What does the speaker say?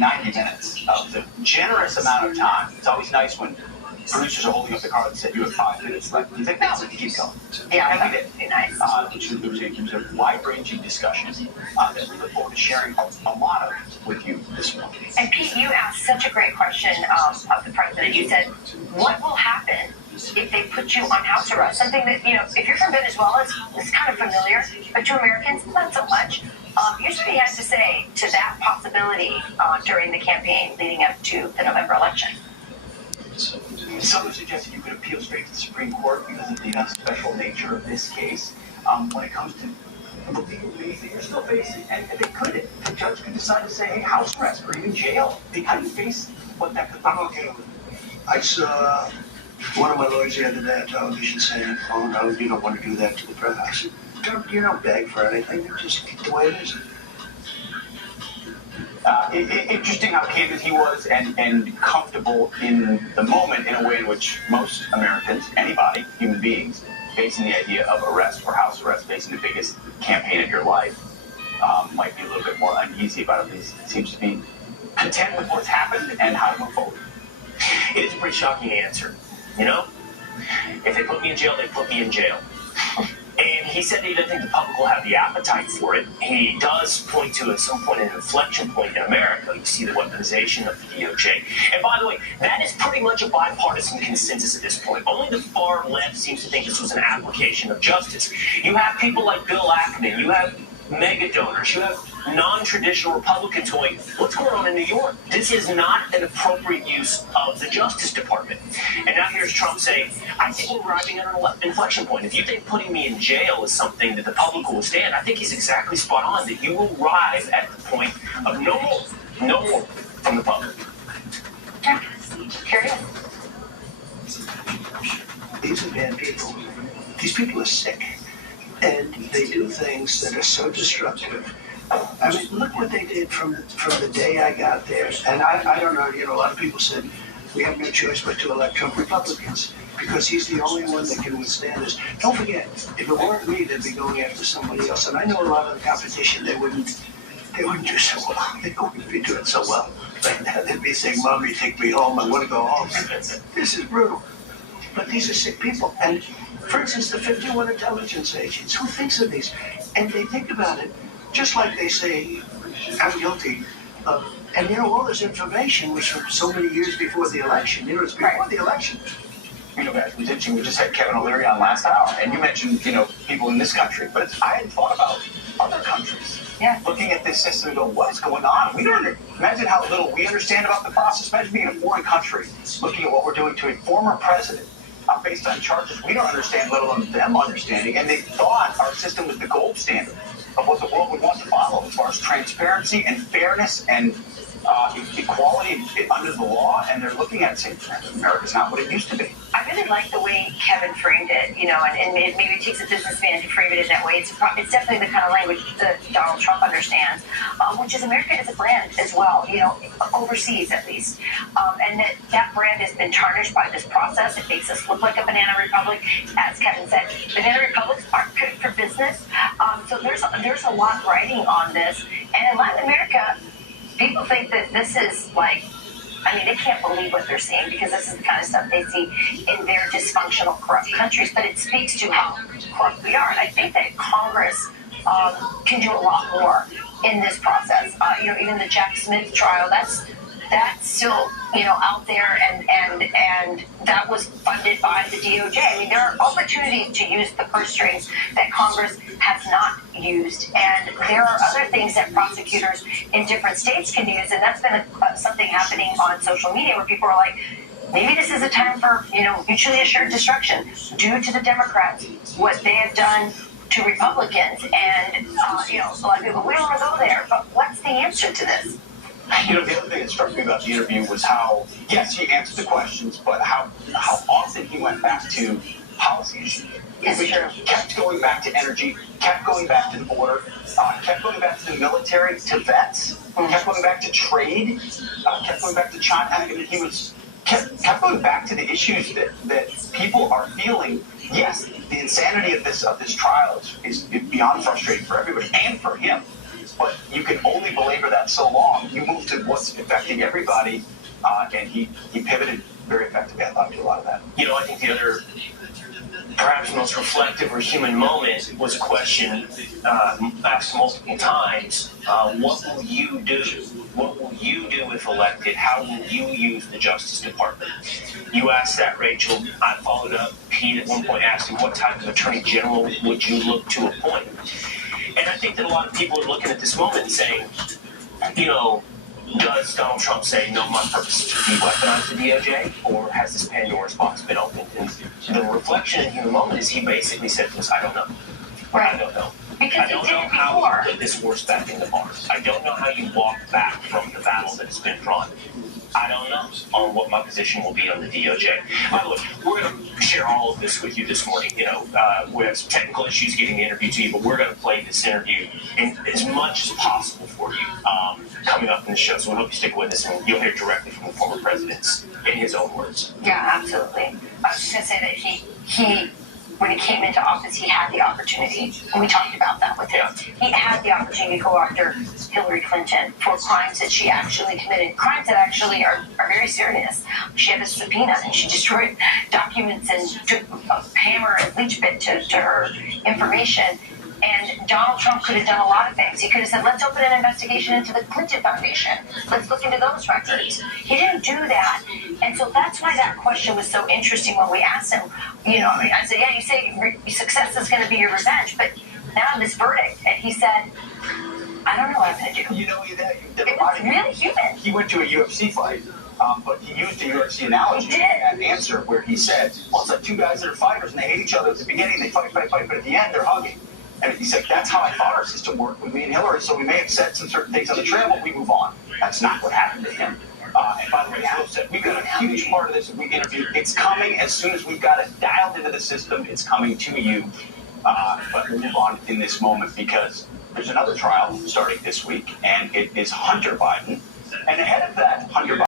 roughly 90 minutes. It's a generous amount of time. It's always nice when producers are holding up the card and said, you have 5 minutes left. He's like, no, we can keep going. Yeah, and we did. Nice. It was a wide-ranging discussion that we look forward to sharing a lot of with you this morning. And Pete, you asked such a great question of the president. You said, what will happen if they put you on house arrest? Something that, if you're from Venezuela, it's kind of familiar, but to Americans, not so much. Here's what he has to say to that possibility during the campaign leading up to the November election. Some have suggested you could appeal straight to the Supreme Court because of the special nature of this case. When it comes to the legal fees that you're still facing, and they could, the judge could decide to say, hey, house arrest or even jail. How do you face what that could be? I'm okay with it. I saw one of my lawyers the other day on television saying, oh no, you don't want to do that to the press. I said, you don't beg for anything, you just keep the way it is. Interesting how candid he was and comfortable in the moment in a way in which most Americans, anybody, human beings, facing the idea of arrest or house arrest, facing the biggest campaign of your life, might be a little bit more uneasy about it. He seems to be content with what's happened and how to move forward. It is a pretty shocking answer. If they put me in jail, they put me in jail. And he said that he doesn't think the public will have the appetite for it. He does point to, at some point, an inflection point in America. You see the weaponization of the DOJ. And by the way, that is pretty much a bipartisan consensus at this point. Only the far left seems to think this was an application of justice. You have people like Bill Ackman. You have mega donors. You have non-traditional Republicans going, what's going on in New York? This is not an appropriate use of the Justice Department. And now here's Trump saying, I think we're arriving at an inflection point. If you think putting me in jail is something that the public will withstand, I think he's exactly spot on, that you will arrive at the point of no more from the public. Curious. These are bad people. These people are sick. And they do things that are so destructive. I mean, look what they did from the day I got there. And I don't know, a lot of people said we have no choice but to elect Trump Republicans because he's the only one that can withstand this. Don't forget, if it weren't me, they'd be going after somebody else. And I know a lot of the competition, they wouldn't do so well. They wouldn't be doing so well. They'd be saying, Mommy, take me home. I want to go home. This is brutal. But these are sick people. And for instance, the 51 intelligence agents, who thinks of these? And they think about it, just like they say, I'm guilty. And all this information was from so many years before the election. It's before the election. Guys, it was interesting. We just had Kevin O'Leary on last hour, and you mentioned, people in this country. But I hadn't thought about other countries. Yeah. Looking at this system and go, what is going on? We don't imagine how little we understand about the process. Imagine being in a foreign country, looking at what we're doing to a former president. Based on charges we don't understand, let alone them understanding, and they thought our system was the gold standard of what the world would want to follow as far as transparency and fairness and equality under the law, and they're looking at it saying, America's not what it used to be. I really like the way Kevin framed it, and maybe it takes a businessman to frame it in that way. It's definitely the kind of language that Donald Trump understands, which is America is a brand as well, overseas at least. And that brand has been tarnished by this process. It makes us look like a banana republic. As Kevin said, banana republics aren't good for business. So there's a lot riding on this. And in Latin America, people think that this is they can't believe what they're seeing because this is the kind of stuff they see in their dysfunctional, corrupt countries. But it speaks to how corrupt we are. And I think that Congress can do a lot more in this process. Even the Jack Smith trial, that's still, out there, and that was funded by the DOJ. I mean, there are opportunities to use the purse strings that Congress has not used, and there are other things that prosecutors in different states can use, and that's been something happening on social media where people are like, maybe this is a time for, mutually assured destruction due to the Democrats, what they have done to Republicans, and, a lot of people, we don't want to go there, but what's the answer to this? The other thing that struck me about the interview was how, yes, he answered the questions, but how often he went back to policy issues. He kept going back to energy, kept going back to the border, kept going back to the military, to vets, kept going back to trade, kept going back to China. I mean, he kept going back to the issues that people are feeling. Yes, the insanity of this trial is beyond frustrating for everybody and for him. but you can only belabor that so long. You move to what's affecting everybody, and he pivoted very effectively. I thought he did a lot of that. You know, I think the other, perhaps most reflective or human moment was a question asked multiple times. What will you do? What will you do if elected? How will you use the Justice Department? You asked that, Rachel. I followed up. Pete at one point asked him, what type of attorney general would you look to appoint? And I think that a lot of people are looking at this moment and saying, you know, does Donald Trump say, no, my purpose is to de-weaponize the DOJ, or has this Pandora's box been opened? And the reflection in human moment is he basically said to us, I don't know. Right. I don't know. Because I don't know how you put this horse back in the barn. I don't know how you walk back from the battle that has been drawn. I don't know on what my position will be on the DOJ. Look, we're going to share all of this with you this morning. You know, we have some technical issues getting the interview to you, but we're going to play this interview in as much as possible for you coming up in the show. So we hope you stick with us, and you'll hear directly from the former president in his own words. Yeah, absolutely. I was just going to say that he when he came into office, he had the opportunity, and we talked about that with him. He had the opportunity to go after Hillary Clinton for crimes that she actually committed, crimes that actually are very serious. She had a subpoena, and she destroyed documents and took a hammer and bleach bit to her information. And Donald Trump could have done a lot of things. He could have said, let's open an investigation into the Clinton Foundation. Let's look into those records. He didn't do that. And so that's why that question was so interesting when we asked him, you know, I said, yeah, you say success is going to be your revenge, but now this verdict. And he said, I don't know what I'm going to do. You know, It was really human. he went to a UFC fight, but he used a UFC analogy He did. in that answer where he said, well, it's like two guys that are fighters and they hate each other at the beginning, they fight, but at the end they're hugging. And he said, that's how I thought our system worked with me and Hillary, so we may have said some certain things on the trail, but we move on. That's not what happened to him. And by the way, as Will said, we've got a huge part of this that we interviewed. It's coming as soon as we've got it dialed into the system. It's coming to you. But we'll move on in this moment because there's another trial starting this week, and it is Hunter Biden. And ahead of that, Hunter Biden.